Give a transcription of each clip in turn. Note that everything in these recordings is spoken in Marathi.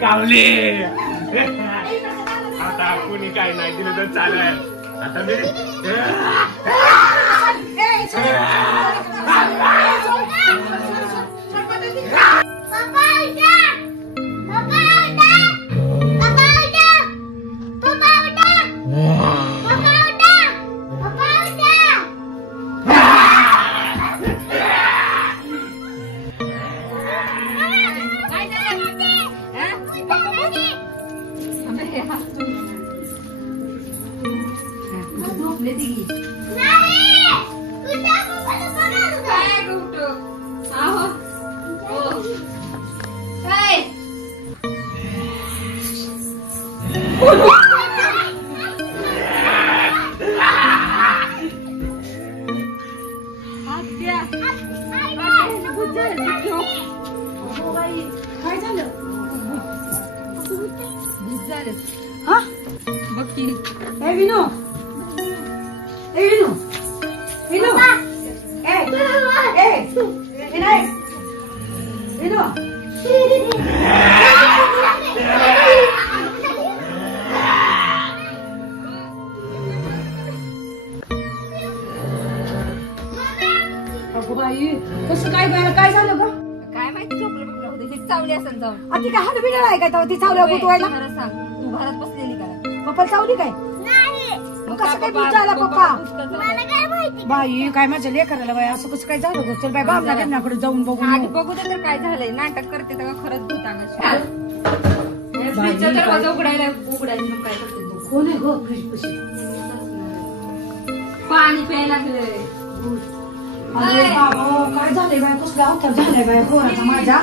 कावले आता कोणी काय नाही दिलं तर चालेल. आता मी कसं काय काय झालं ग? काय माहिती झोपलं बिपलं होते ती चावली असेल जाऊन. ती काय हात बिडळ आहे का ती चावल्या गुतवायला? खरं सांग तू घरात बसलेली का? पप्पा चावली काय? मग कसं काय विचारला पप्पा? मला काय माहिती बाई काय माझ्या लेकराला बाई असं कसं काय झालं ग? चल बाई बाबनाकडे जाऊन बघू. आधी बघू दे तर काय झालंय. नाटक करते तेव्हा खरंच भूतांगच दरवाजा उघडायला मग काय करते तू? कोण आहे गो फ्रीज पशी? पाणी प्यायला लागलंय. अरे बाबा काय झालंय बाई? कसलं अवतार झालंय बाई पोराचा माझ्या?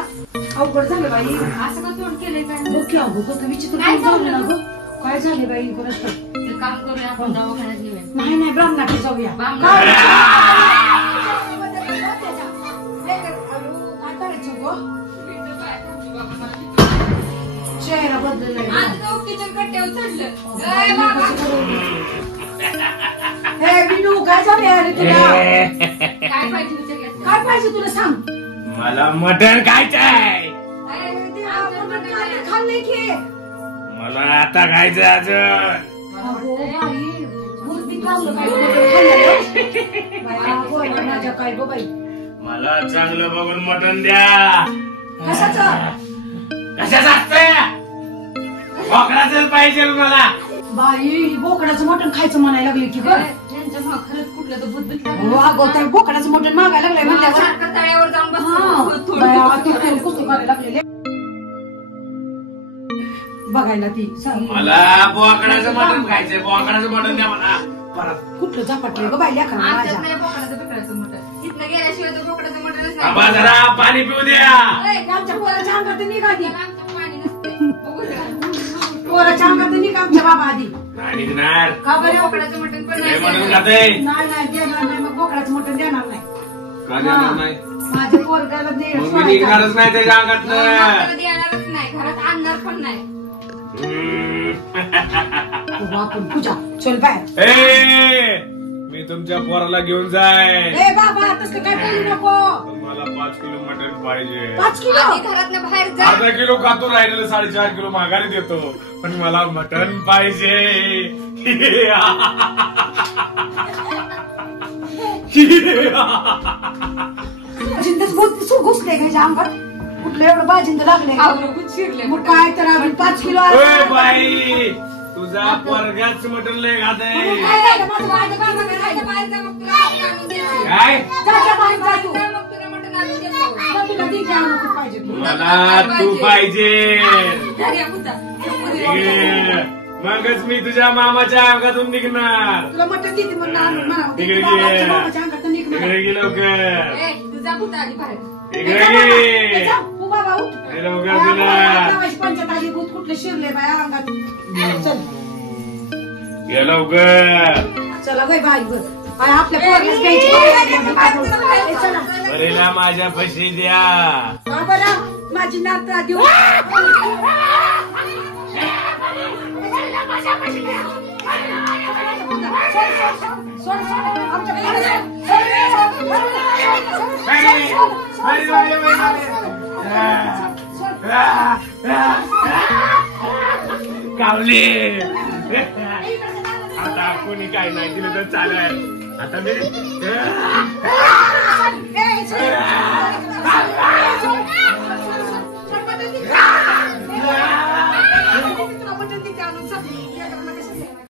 अवघड झालं बाई. असं का तोंड केलंय काय? बघ अवघड कसं विचित्र झालं ना ग. काय झाले बाई? कोणाच काम करूया आपण दवाखान्यात घेऊया. नाही ब्राह्मणाकडे जाऊया. काय करायचं ग? चेहरा बदललाय. किचन कट्ट्यावर चढलं. हे बिनू काय झाले अरे तुला? काय पाहिजे विचारलं? काय पाहिजे तुला सांग. मला मटण खायचंय. खाल्लंय की मला आता खायचंय अजून. माझ्या काय गो बाई? मला चांगलं बघून मटण द्या. कशाचं असतंय? बोकडाच पाहिजे मला. बाई बोकडाचं मटण खायचं म्हणायला लागले की ग. त्यांच्या मग खरंच कुठलं तर बुद्ध अगोदर बोकडाचं मटण मागायला लागलंय म्हणल्यावर तळ्यावर जाऊन बसतो. करायला लागलेले बघायला ती मला बोकडाचं मटण खायचंय. बोकडाचं मटण द्या मला. परत कुठलं झपाटलं ग बाई लेकराला माझ्या? नाही बोकडाचं बिकडाचं मटण इथनं गेल्याशिवाय तर बोकडाचं मटणच नाही. आबा जरा पाणी पिऊ द्या. आमच्या पोराच्या अंगात निघाली. आमचं पाणी नसते बघू द्या. पोराच्या अंगात निघ आमच्या बाबा आधी. नाही निघणार. का बरं? बोकडाचं मटण पण हे नाही. मटण खाते. नाही देणार नाही. मग बोकडाचं मटण देणार नाही. का देणार नाही? माझ्या पोरगाला मग मी निघणारच नाही त्याच्या अंगात. बोकडाला देणारच नाही. घरात आणणार पण नाही. आपण पूजा चल बाय. मी तुमच्या पोराला घेऊन जाय. ए बाबा तसं काय बोलू नको. मला 5 किलो मटण पाहिजे. 5 किलो आधी घरातनं बाहेर जा. अर्धा किलो खातो राहिलेलं 4.5 किलो माघारी देतो. पण मला मटण पाहिजे. घुसले घ्यायच्या अंगात. कुठलं एवढं बाजिंद लागले शिरले मग काय तर आम्ही 5 किलो बाई तुझा पोरगाच मटण लय खाते. बाहेर जा. मग तुला काय मटण आणून देतो. मला तू पाहिजे. मगच मी तुझ्या मामाच्या अंगातून निघणार. तुला मटण देते मग इकडे गे लवकर. तुझा भूत आली बाहेर. इकडे गे लवकर तुला. पंचताली भूत कुठले शिरले बाय अंगात. चल गे लवकर. चला बाई बाई आपल्या पोरालाच घ्यायची. बरेला माझ्या पैसे द्या. बरं माझी नात देऊ. सोड, सोड. आमच्या घराला कावले आता कोणी काय नाही दिलं तर चालेल आता मी